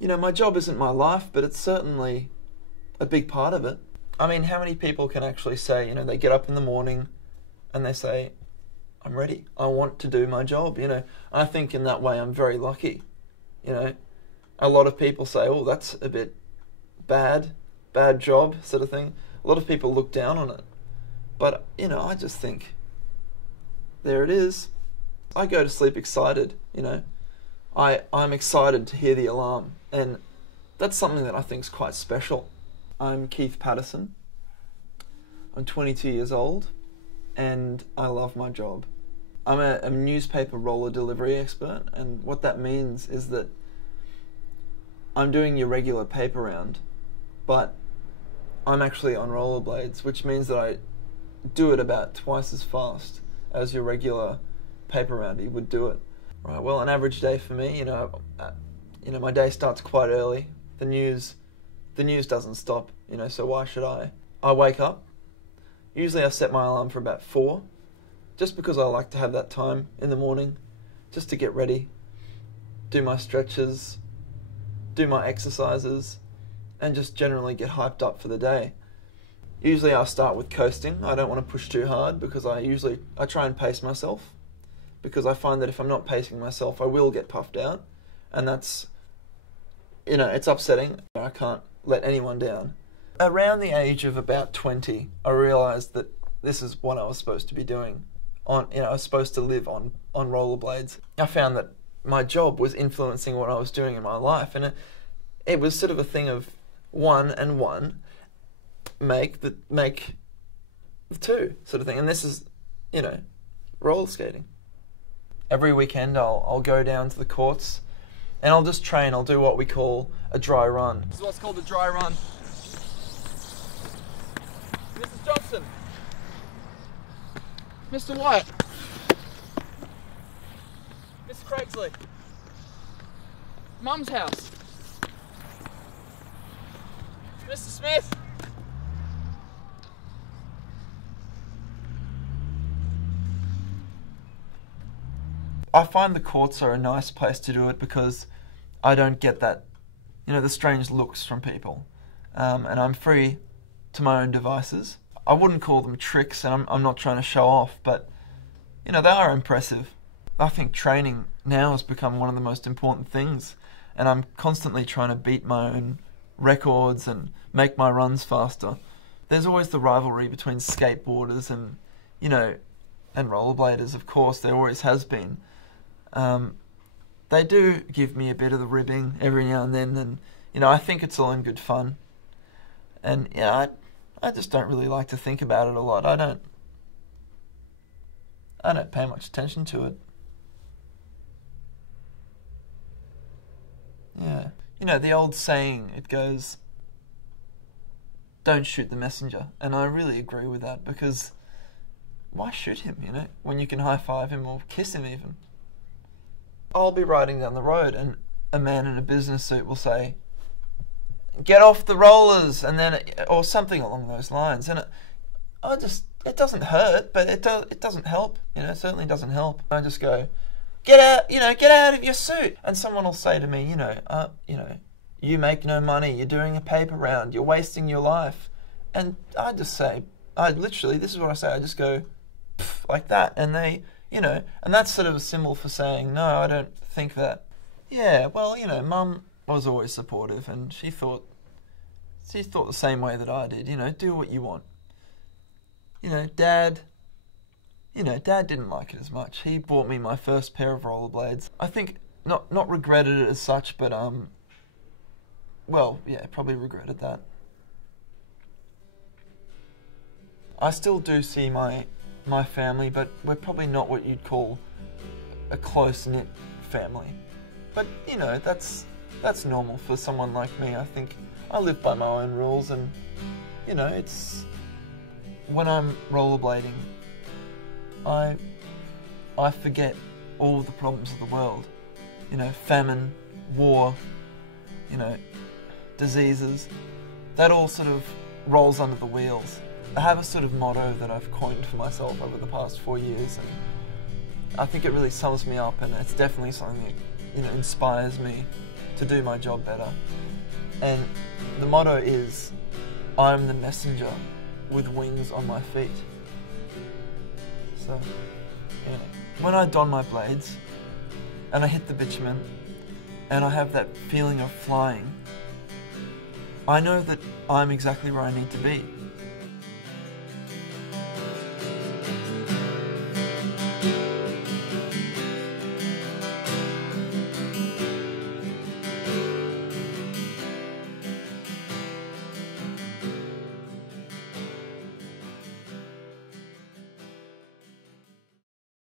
You know, my job isn't my life, but it's certainly a big part of it. I mean, how many people can actually say, you know, they get up in the morning and they say, I'm ready. I want to do my job, you know. I think in that way I'm very lucky, you know. A lot of people say, oh, that's a bit bad job sort of thing. A lot of people look down on it. But, you know, I just think, there it is. I go to sleep excited, you know. I'm excited to hear the alarm, and that's something that I think is quite special. I'm Keith Patterson. I'm 22 years old, and I love my job. I'm a newspaper roller delivery expert, and what that means is that I'm doing your regular paper round, but I'm actually on rollerblades, which means that I do it about twice as fast as your regular paper roundie would do it. Right, well, an average day for me, you know, my day starts quite early. The news doesn't stop, you know, so why should I? I wake up. Usually I set my alarm for about 4, just because I like to have that time in the morning, just to get ready, do my stretches, do my exercises, and just generally get hyped up for the day. Usually I start with coasting. I don't want to push too hard because I try and pace myself, because I find that if I'm not pacing myself, I will get puffed out, and that's, you know, it's upsetting. I can't let anyone down. Around the age of about 20, I realised that this is what I was supposed to be doing. I was supposed to live on rollerblades. I found that my job was influencing what I was doing in my life, and it was sort of a thing of 1 and 1 make the 2 sort of thing. And this is, you know, roller skating. Every weekend I'll go down to the courts and I'll just train. I'll do what we call a dry run. This is what's called a dry run. Mrs. Johnson. Mr. White. Miss Craigsley. Mum's house. Mr. Smith. I find the courts are a nice place to do it because I don't get that, you know, the strange looks from people. And I'm free to my own devices. I wouldn't call them tricks, and I'm not trying to show off, but, you know, they are impressive. I think training now has become one of the most important things, and I'm constantly trying to beat my own records and make my runs faster. There's always the rivalry between skateboarders and, you know, and rollerbladers, of course. There always has been. They do give me a bit of the ribbing every now and then, and, you know, I think it's all in good fun. And, yeah, I just don't really like to think about it a lot. I don't pay much attention to it. Yeah. You know, the old saying, it goes, don't shoot the messenger. And I really agree with that, because why shoot him, you know, when you can high-five him or kiss him even? I'll be riding down the road and a man in a business suit will say, get off the rollers, and then, or something along those lines. And it doesn't hurt, but it doesn't help, you know, it certainly doesn't help. I just go, get out of your suit. And someone will say to me, you know, you make no money, you're doing a paper round, you're wasting your life. And I just say, this is what I say, I just go, like that. And they, you know, and that's sort of a symbol for saying, no, I don't think that. Yeah, well, you know, Mum was always supportive, and she thought the same way that I did, you know, do what you want. You know, Dad didn't like it as much. He bought me my first pair of rollerblades. I think, not regretted it as such, but, well, yeah, probably regretted that. I still do see my family, but we're probably not what you'd call a close-knit family. But, you know, that's normal for someone like me. I think I live by my own rules, and, you know, it's... When I'm rollerblading, I forget all the problems of the world. You know, famine, war, you know, diseases. That all sort of rolls under the wheels. I have a sort of motto that I've coined for myself over the past 4 years, and I think it really sums me up, and it's definitely something that, you know, inspires me to do my job better. And the motto is, I'm the messenger with wings on my feet. So, yeah. When I don my blades and I hit the bitumen and I have that feeling of flying, I know that I'm exactly where I need to be.